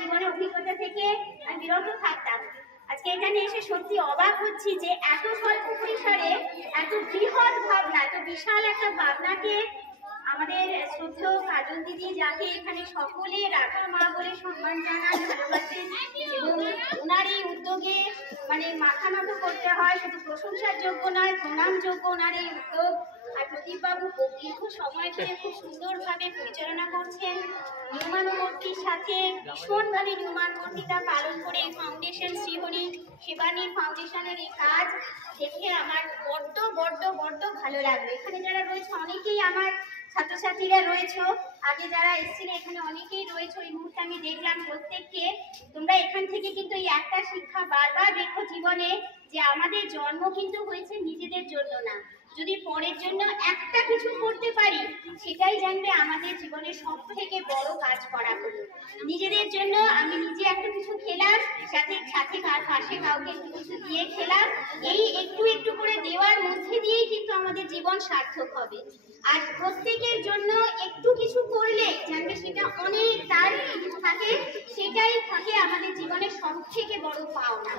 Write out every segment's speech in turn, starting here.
জীবনের অভিজ্ঞতা থেকে আমি বিরত থাকতাম। আজকে এখানে এসে সত্যি অবাক হচ্ছি যে এত স্বল্প পরিসরে এত বৃহৎ ভাবনা, এত বিশাল একটা ভাবনাকে আমাদের শ্রদ্ধেয় কাজল দিদি, যাকে এখানে সকলে রাধা মা বলে সম্মান জানান, ভালোবাসেন, এবং ওনার এই উদ্যোগে মানে মাথা নত করতে হয়, শুধু প্রশংসার যোগ্য নয়, প্রণাম যোগ্য ওনার এই উদ্যোগ। আর প্রদীপবাবু দীর্ঘ সময় ধরে খুব সুন্দরভাবে পরিচালনা করছেন নির্মাণ মূর্তির সাথে, ভীষণভাবে নির্মাণ মূর্তিটা পালন করে এই ফাউন্ডেশন শ্রীহরি শিবানী ফাউন্ডেশনের এই কাজ দেখে আমার বড্ড বড্ড বড্ড ভালো লাগলো। এখানে যারা রয়েছে অনেকেই আমার ছাত্রছাত্রীরা রয়েছে, আগে যারা এসেছিল এখানে অনেকেই রয়েছে, এই মুহূর্তে আমি দেখলাম প্রত্যেককে। তোমরা এখান থেকে কিন্তু এই একটা শিক্ষা বারবার রেখো জীবনে, যে আমাদের জন্ম কিন্তু হয়েছে নিজেদের জন্য না, যদি পরের জন্য একটা কিছু করতে পারি সেটাই জানবে আমাদের জীবনের সব থেকে বড় কাজ করা হলো। নিজেদের জন্য আমি নিজে একটা কিছু খেলাম, সাথে সাথে পাশে কাউকে একটু কিছু দিয়ে খেলাম, এই একটু একটু করে দেওয়ার মধ্যে দিয়েই কিন্তু আমাদের জীবন সার্থক হবে। আর প্রত্যেকের জন্য একটু কিছু করলে জানবে সেটা অনেক তার থাকে, সেটাই থাকে আমাদের জীবনের সব থেকে বড় পাওনা।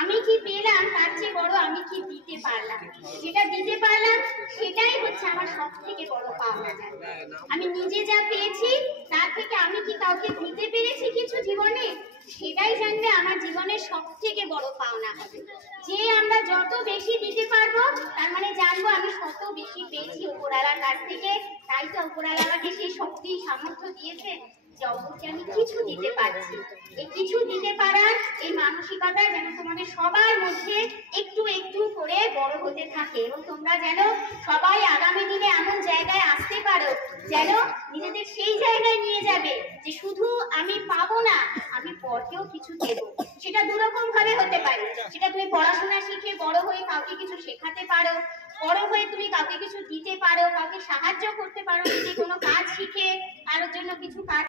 আমি কি পেলাম তার চেয়ে বড় আমি কি দিতে পারলাম, যেটা দিতে পারলাম সেটাই হচ্ছে আমার সব থেকে বড় পাওনা। আমি নিজে যা পেয়েছি তার থেকে আমি কি কাউকে দিতে পেরেছি কিছু জীবনে, সেটাই জানবে আমার জীবনের সব থেকে বড় পাওনা হবে। যে আমরা যত বেশি দিতে পারবো তার মানে জানবো আমি কত বেশি পেয়েছি উপরওয়ালার কাছ থেকে। তাই তো উপরওয়ালা আমাকে সেই শক্তি সামর্থ্য দিয়েছে যে অবশ্যই আমি কিছু দিতে পারছি। এই কিছু দিতে পারার এই মানসিকতা যেন তোমাদের সবার মধ্যে একটু একটু করে বড় হতে থাকে, এবং তোমরা যেন সবাই আগামী দিনে এমন জায়গায় আসতে পারো যেন নিজেদের সেই জায়গায় নিয়ে যাবে যে শুধু আমি পাবো না, আমি পরকেও কিছু দেব। সেটা দুরকম ভাবে হতে পারে, সেটা তুমি পড়াশোনা শিখে বড় হয়ে কাউকে কিছু শেখাতে পারো, বড় হয়ে তুমি কাউকে কিছু দিতে পারো, কাউকে সাহায্য করতে পারো, যদি কোনো কাজ শিখে কারোর জন্য কিছু কাজ